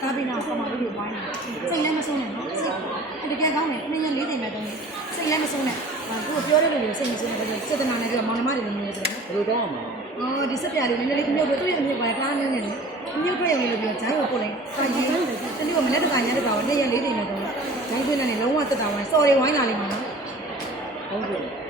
ကားပြီးတော့ကမ္ဘာလေးတွေဝိုင်းနေစိတ်လည်းမဆုံးနဲ့နော်စိတ်တကယ်ကောင်းတယ်နှစ်ရက်၄ချိန်ပဲတုံးစိတ်လည်းမဆုံးနဲ့ကိုပြောတဲ့လူတွေစိတ်မဆုံးနဲ့စေတနာနဲ့ပြောမောင်နှမတွေလိုမျိုးဆိုတော့ဘယ်လိုတော့အောင်မလဲဒီစက်ပြားလေးနည်းနည်းလေးမြုပ်ပြီးသူ့ရဲ့မြုပ်ပါကားနည်းနည်းလေးမြုပ်ခွင့်ရုံလေးလို့ပြောဂျိုင်းကိုပို့လိုက်စာကြီးတနေ့ကမနေ့တခါညတခါကိုနှစ်ရက်၄ချိန်ပဲတုံးဂျိုင်းခွင့်နဲ့လုံးဝတက်တာဝိုင်းစော်တွေဝိုင်းလာလိမ့်မယ်နော်ဟုတ်ကဲ့